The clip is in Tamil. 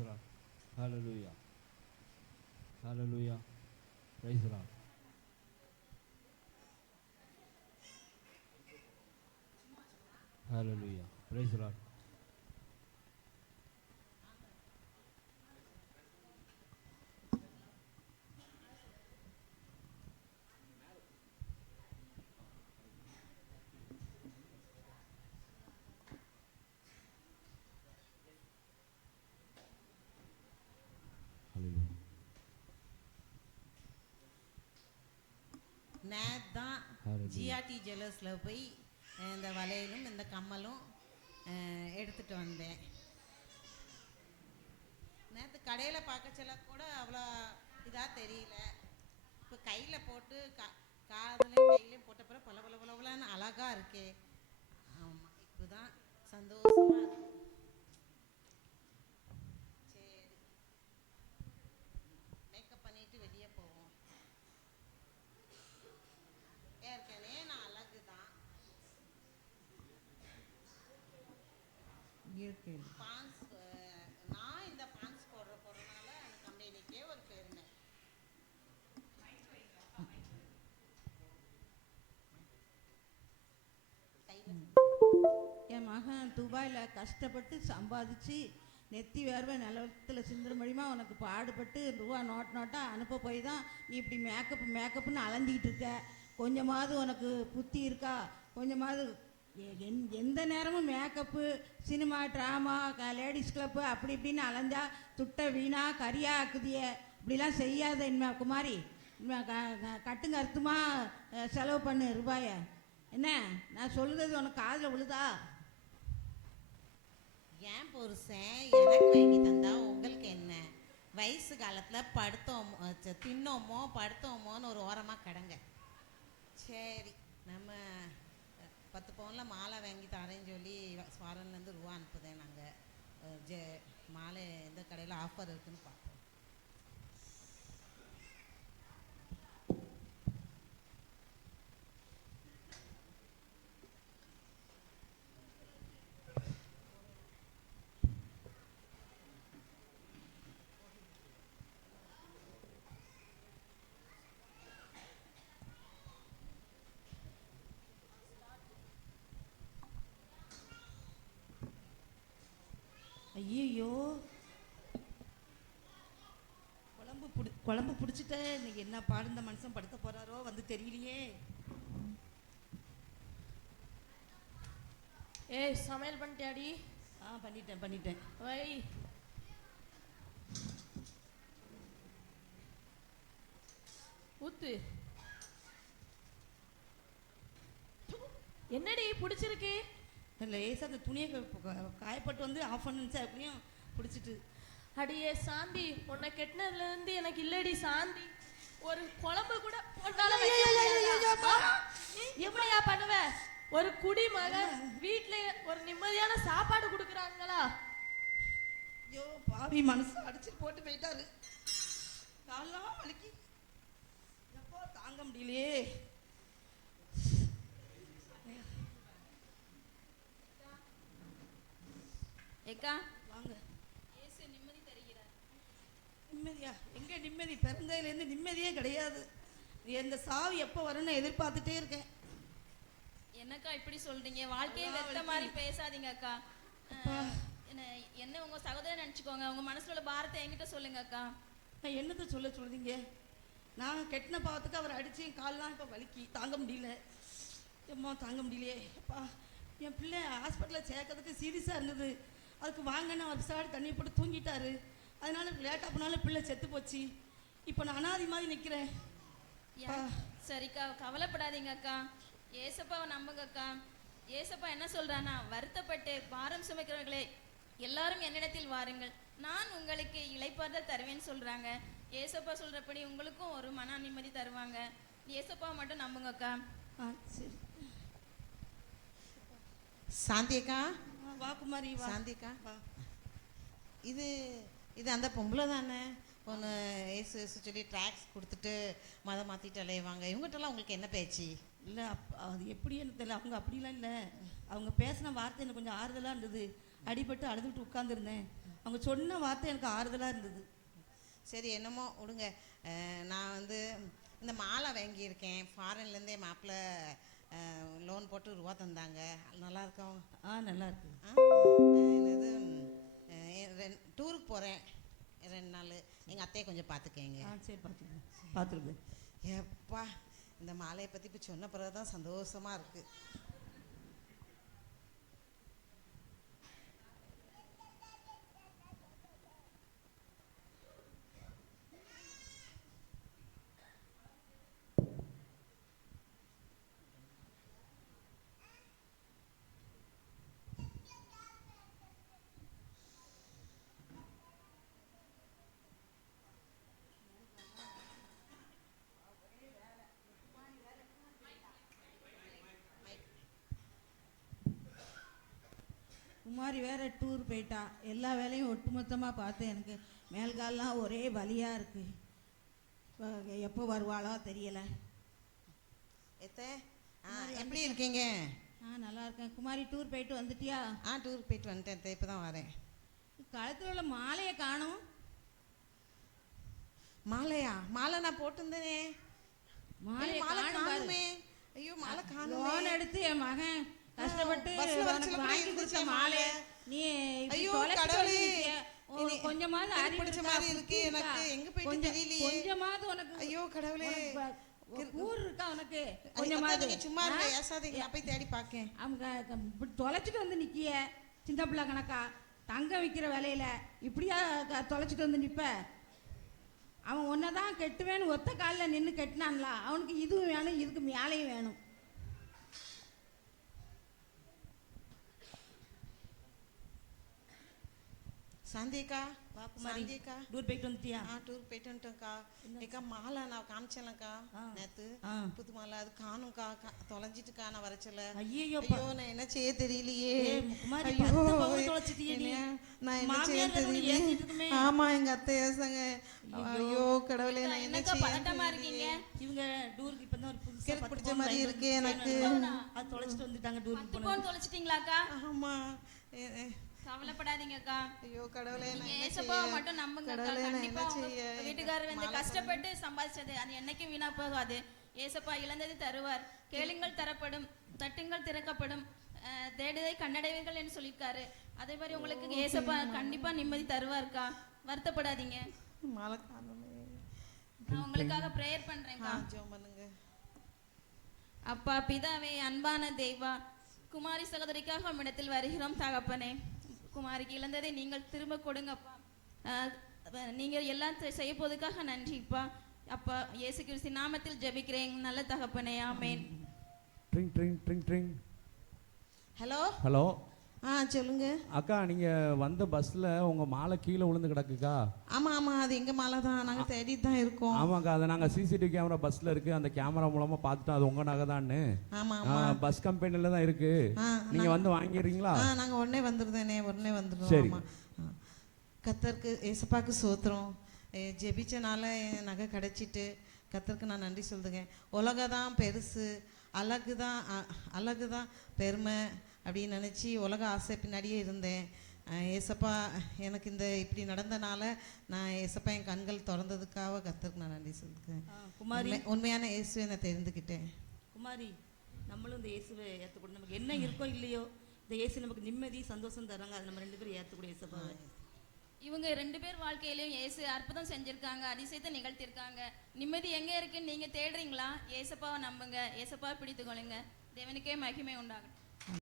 the Lord. Hallelujah. Hallelujah. Praise the Lord. Hallelujah. Praise the Lord. Hallelujah. நேத்து தான் ஜிஆர்டி ஜுவல்லர்ஸில் போய் இந்த வளையலும் இந்த கம்மலும் எடுத்துகிட்டு வந்தேன். நேற்று கடையில் பார்க்க சொல்ல கூட அவ்வளோ இதாக தெரியல. இப்போ கையில் போட்டு காதுலையும் கையிலையும் போட்ட பிறகு பல பல பலன்னு அழகாக இருக்கே. ஆமாம், இப்போ தான் சந்தோஷமாக இருக்கு. சரி, மேக்கப் பண்ணிட்டு வெளியே போவோம். ஏற்கனவே நான் அழகு தான். பான்ஸ் நான் இந்த பான்ஸ் போடுறதுனால அந்த கம்பெனிக்கே ஒரு பெருமை. என் மகன் துபாயில் கஷ்டப்பட்டு சம்பாதிச்சு நெத்தி வேர்வை நிலத்தில் சிந்துற மூலியமா உனக்கு பாடுபட்டு ரூபா நோட்டாக அனுப்ப போய் தான் நீ இப்படி மேக்கப்புன்னு அலைஞ்சிக்கிட்டு இருக்க. கொஞ்சமாவது உனக்கு புத்தி இருக்கா? கொஞ்சமாவது எந்த நேரமும் makeup, cinema, drama, ladies club அப்படி இப்படின்னு அலைஞ்சா துட்டை வீணா கரியா ஆக்குதிய. இப்படிலாம் செய்யாத இனிமே குமாரி. கட்டுங்க அர்த்தமாக செலவு பண்ணு ரூபாய. என்ன நான் சொல்லுறது உனக்கு காதில் விழுதா? ஏன் புருஷன் எனக்கு வாங்கி தந்தா உங்களுக்கு என்ன? வயசு காலத்தில் படுத்தோமோ தின்னோமோ படுத்தோமோன்னு ஒரு ஓரமாக கிடங்க. சரி, நம்ம 10 பவுனில் மாலை வாங்கி தரேன்னு சொல்லி ஃபாரின்லேருந்து ரூபா அனுப்புதேன். நாங்கள் மாலை எந்த கடையில் ஆஃபர் இருக்குதுன்னு பார்ப்போம். ஐயோ, குழம்பு பிடிச்சிட்ட. இன்னைக்கு என்ன பாடு இந்த மனுஷன் படுத்த போறாரோ வந்து தெரியலையே. ஏய், சமையல் பண்ணிட்டியாடி? பண்ணிட்டேன். வை. ஊத்து. என்னடி பிடிச்சிருக்கு? லேசாக அந்த துணியை காயப்பட்டு வந்து ஆஃப் பண்ணுச்சு. அப்படியும் பிடிச்சிட்டு. அடியே சாந்தி, உன்னை கெட்டினதுலேருந்து எனக்கு இல்லடி சாந்தி. ஒரு குழம்பு கூட போட்டாலும் எப்படியா பண்ணுவ? ஒரு குடிமகன் வீட்டில் ஒரு நிம்மதியான சாப்பாடு கொடுக்குறாங்களா? ஐயோ பாவி, மனசு அடிச்சுட்டு போட்டு போயிட்டாரு. காலெல்லாம் வலிக்கு, எப்போ தாங்க முடியலையே. ஏக்கா வாங்க. ஏசு நிம்மதி தருகிறார். நிம்மதியா? எங்க நிம்மதி? பிறந்ததுலேருந்து நிம்மதியே கிடையாது. இந்த சாவி எப்போ வரும்னு எதிர்பார்த்துட்டே இருக்கேன். என்னக்கா இப்படி சொல்றீங்க? வாழ்க்கையை வெத்த மாதிரி பேசாதீங்க அக்கா. என்ன உங்க சகோதரன் நினைச்சுக்கோங்க. உங்க மனசுல உள்ள பாரத்தை என்கிட்ட சொல்லுங்க அக்கா. நான் என்னத்தை சொல்லுதீங்க? நான் கெட்டின பாவத்துக்கு அவர் அடிச்சு கால்லாம் இப்போ வலிக்கு தாங்க முடியல. எம்மா தாங்க முடியலையே. அப்பா, என் பிள்ளை ஹாஸ்பிட்டலில் சேர்க்கறதுக்கு சீரியஸாக இருந்தது. அதுக்கு வாங்கின அவர் சாடி தண்ணி போட்டு தூங்கிட்டாரு. அதனால லேட்டாக போனாலும் பிள்ளை செத்து போச்சு. இப்போ நான் அனாதி மாதிரி நிற்கிறேன். சரிக்கா, கவலைப்படாதீங்க அக்கா. ஏசப்பாவை நம்புங்க அக்கா. ஏசப்பா என்ன சொல்றானா, வருத்தப்பட்டு பாரம் சுமைக்கிறவர்களே எல்லாரும் என்னிடத்தில் வாருங்கள், நான் உங்களுக்கு இளைப்பாறுதல் தருவேன்னு சொல்றாங்க. ஏசப்பா சொல்றபடி உங்களுக்கும் ஒரு மன நிம்மதி தருவாங்க. ஏசப்பா மட்டும் நம்புங்க அக்கா. சரி. சாந்தியக்கா, வா குமாரி, வா. சாந்தியக்கா, இது அந்த பொம்பளை தானே? ஒன்று ஏசு சொல்லி ட்ராக்ஸ் கொடுத்துட்டு மதம் மாற்றிட்டு அலைவாங்க. இவங்ககிட்டலாம் உங்களுக்கு என்ன பேச்சு? இல்லை, அது எப்படின்னு தெரியல. அவங்க அப்படிலாம் இல்லை. அவங்க பேசின வார்த்தை எனக்கு கொஞ்சம் ஆறுதலாக இருந்தது. அடிபட்டு அழுதுகிட்டு உட்காந்துருந்தேன். அவங்க சொன்ன வார்த்தை எனக்கு ஆறுதலாக இருந்தது. சரி என்னமோ விடுங்க. நான் வந்து இந்த மாலை வாங்கியிருக்கேன். ஃபாரின்லேருந்தே மாப்பிள்ளை லோன் போட்டு ரூபா தந்தாங்க. நல்லா இருக்கோம். நல்லா இருக்கு. என்னது டூருக்கு போகிறேன் 2 நாள். எங்கள் அத்தையை கொஞ்சம் பார்த்துக்கங்க. சரி பார்த்துருங்க. எப்பா இந்த மாலையை பற்றி இப்போ சொன்ன பிறகு தான் சந்தோஷமாக இருக்குது. குமாரி வேற டூர் போயிட்டா. எல்லா வேலையும் ஒட்டுமொத்தமாக பார்த்தேன். எனக்கு மேல்காலெலாம் ஒரே வலியாக இருக்கு. எப்போ வருவாளோ தெரியலை. எப்படி இருக்கீங்க? நல்லா இருக்கேன். குமாரி டூர் போயிட்டு வந்துட்டியா? டூர் போயிட்டு வந்துட்டேன். இப்போ தான் வரேன். கழுத்தில் உள்ள மாலையை காணும். மாலையா? மாலை நான் போட்டிருந்தேனே. மாலை காணுமே. ஐயோ மாலை காணும். லோன் எடுத்து என் மகன் கஷ்டப்பட்டு வாங்கி கொடுத்த மாலை நீ கொஞ்சமாவது அறிவிச்ச மாதிரி இருக்கு. எனக்கு எங்க போயிட்டு தெரியலையே. கொஞ்சமாவது உனக்கு ஐயோ கடவுளே ஊர் இருக்கா உனக்கு? கொஞ்சமாவது சும்மா இருக்க ஏசாதீங்க. நான் போய் தேடி பார்க்கேன். அவங்க தொலைச்சிட்டு வந்து நிக்கிய சின்ன பிள்ளை கணக்கா தங்கம் விற்கிற வேலையில இப்படியா தொலைச்சிட்டு வந்து நிப்ப? அவன் ஒன்னதான் கெட்டுவேன்னு ஒத்த காலில் நின்று கெட்டினான்ல. அவனுக்கு இதுவும் வேணும், இதுக்கு மேலையும் வேணும். சாந்தியக்கா சாந்தியக்கா டூர் போயிட்டு வந்துட்டியா? டூர் போயிட்டு வந்துட்டோம்க்கா. ஏக்கா மாலை நான் காமிச்சேன்லக்கா நேற்று. புது மாலை அது காணும்க்கா. தொலைஞ்சிட்டுக்கா. நான் வரச்சல. ஐயோ நான் என்ன செய்ய தெரியலையே. நான் என்ன செய்ய தெரியல. ஆமா எங்க அத்தை ஏசாங்க. ஐயோ கடவுளே நான் என்ன செய்ய பதட்டமா இருக்கீங்க? இவங்க டூருக்கு இப்பதான் ஒரு புதுசா எனக்கு பிடிச்ச மாதிரி இருக்கு. எனக்கு அது தொலைச்சிட்டு வந்துட்டாங்க. டூருக்கு போன் தொலைச்சிட்டீங்களாக்கா? ஆமா. கவலைப்படாதீங்கக்கா. ஐயோ கடவுளே நான் ஏசப்பாவை மட்டும் நம்புங்க. கண்டிப்பா உங்க வீட்டுக்காரர் வந்து கஷ்டப்பட்டு சம்பாதிச்சது அது என்னைக்கும் வீணா போகாது. ஏசப்பா இழந்தது தருவார். கேளுங்கள் தரப்படும், தட்டுங்கள் திறக்கப்படும், தேடுதை கண்டடைவீர்கள் என்று சொல்லியிருக்காரு. அதே மாதிரி உங்களுக்கு ஏசப்பா கண்டிப்பா நிம்மதி தருவார்க்கா. வருத்தப்படாதீங்க. நான் உங்களுக்காக பிரேயர் பண்றேன்க்கா. அப்பா பிதாவே, அன்பான தேவா, குமாரி சகோதரிக்காக நம்மிடத்தில் வருகிறோம் தகப்பனே. குமாரிக்கு இழந்ததை நீங்கள் திரும்ப கொடுங்கப்பா. நீங்கள் எல்லாம் செய்ய போதுக்காக நன்றிப்பா. அப்பா இயேசு கிறிஸ்து நாமத்தில் ஜெபிக்கிறேன் நல்ல தகப்பனே. ஆமென். ட்ரிங் ட்ரிங் ட்ரிங் ட்ரிங். Hello hello. சொல்லுங்க அக்கா, நீங்க வந்த பஸ்ல உங்க மாலை கீழே விழுந்து கிடக்குக்கா? ஆமா அது எங்க மாலை தான். நாங்க தேடிட்டு தான் இருக்கோம். ஆமாக்கா, அதை நாங்க சிசிடிவி கேமரா பஸ்ல இருக்கு. அந்த கேமரா மூலமா பார்த்துட்டோம். அது உங்க நகை தான்னு. பஸ் கம்பெனில தான் இருக்கு. நீங்க வந்து வாங்கிடுறீங்களா? நாங்க உடனே வந்துடுறோம். சரி. கர்த்தருக்கு ஏசப்பாக்கு சோத்திரம். ஜெபிச்சனால நகை கிடைச்சிட்டு கர்த்தருக்கு நான் நன்றி சொல்லுங்க. உலகதான் பெருசு, அழகுதான் பெருமை அப்படின்னு நினச்சி உலக ஆசை பின்னாடியே இருந்தேன். ஏசப்பா எனக்கு இந்த இப்படி நடந்தனால நான் ஏசப்பா என் கண்கள் திறந்ததுக்காக கர்த்தருக்கு நான் நன்றி சொல்லுறேன். குமாரி, உண்மையான இயேசுவை நான் தெரிந்துக்கிட்டேன். குமாரி, நம்மளும் இந்த இயேசுவை ஏற்றுக்கூட நமக்கு என்ன இருக்கோ இல்லையோ இந்த இயேசு நமக்கு நிம்மதி சந்தோஷம் தராங்க. அது நம்ம 2 பேரும் ஏற்றக்கூடிய ஏசப்பா. இவங்க 2 பேர் வாழ்க்கையிலையும் இயேசு அற்புதம் செஞ்சிருக்காங்க, அதிசயத்தை நிகழ்த்திருக்காங்க. நிம்மதி எங்க இருக்குன்னு நீங்க தேடுறீங்களா? ஏசப்பாவை நம்புங்க, ஏசப்பாவை பிடித்துக்கொள்ளுங்க. தேவனுக்கே மகிமை உண்டாகும்.